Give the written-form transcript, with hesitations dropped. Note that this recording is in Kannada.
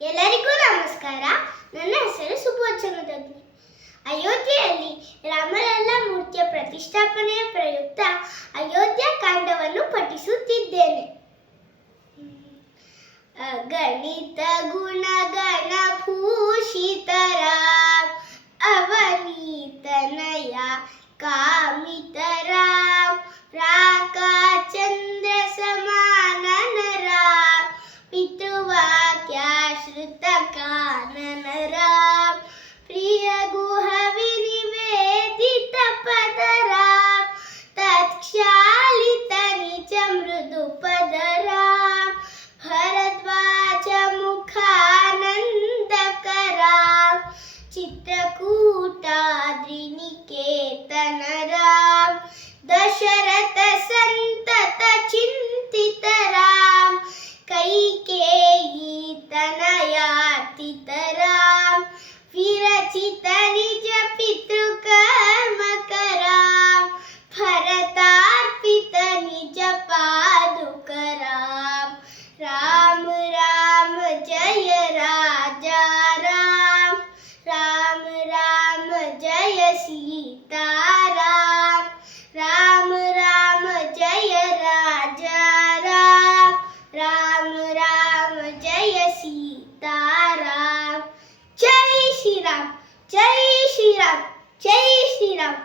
ಎಲ್ಲರಿಗೂ ನಮಸ್ಕಾರ. ನನ್ನ ಹೆಸರು ಸುಬೋಚನದಗ್ನಿ. ಅಯೋಧ್ಯೆಯಲ್ಲಿ ರಾಮಲಲ್ಲಾ ಮೂರ್ತಿಯ ಪ್ರತಿಷ್ಠಾಪನೆಯ ಪ್ರಯುಕ್ತ ಅಯೋಧ್ಯ ಕಾಂಡವನ್ನು ಪಠಿಸುತ್ತಿದ್ದೇನೆ. ಗಣಿತ ಗುಣಗಣ ಭೂಷಿತರ ಅವನೀತನಯ ಕಾಮಿತರ ರಾಕಾಚಂದ್ರ ಸಮಾನನರ ಪಿತೃವಾಕ್ಯಾಶ್ರಿತ ಕಾನನರ ಪ್ರಿಯ ಗುಹವಿ ನಿವೇದಿತ ಪದರ ತತ್ಕ್ಷಾಲಿತ ನಿಜ ಮೃದು ಪದರ ಭರದ್ವಾಜ ಮುಖಾನಂದಕರ ಚಿತ್ರಕೂಟಾದ್ರಿ ನಿಕೇತನರ ದಶರಥ ಸಂತತ ಚಿಂತಿತರ ಕೈಕೇಯಿ ತನಯಾತಿತರ ವಿರಚಿತ ನಿಜ ಪಿತೃಕರ್ಮಕರ ಭರತಾರ್ಪಿತ ನಿಜ ಪಾದುಕರ ರಾಮ ರಾಮ ಜಯ ರಾಜಾ ರಾಮ ರಾಮ ರಾಮ ಜಯ ಸೀತಾರಾಮ ರಾಮ ರಾಮ ಜಯ ರಾಜಾ ರಾಮ ರಾಮ ರಾಮ ಜಯ ಸೀತಾರಾಮ. ಜೈ ಶ್ರೀರಾಮ್, ಜೈ ಶ್ರೀರಾಮ್, ಜೈ ಶ್ರೀರಾಮ್.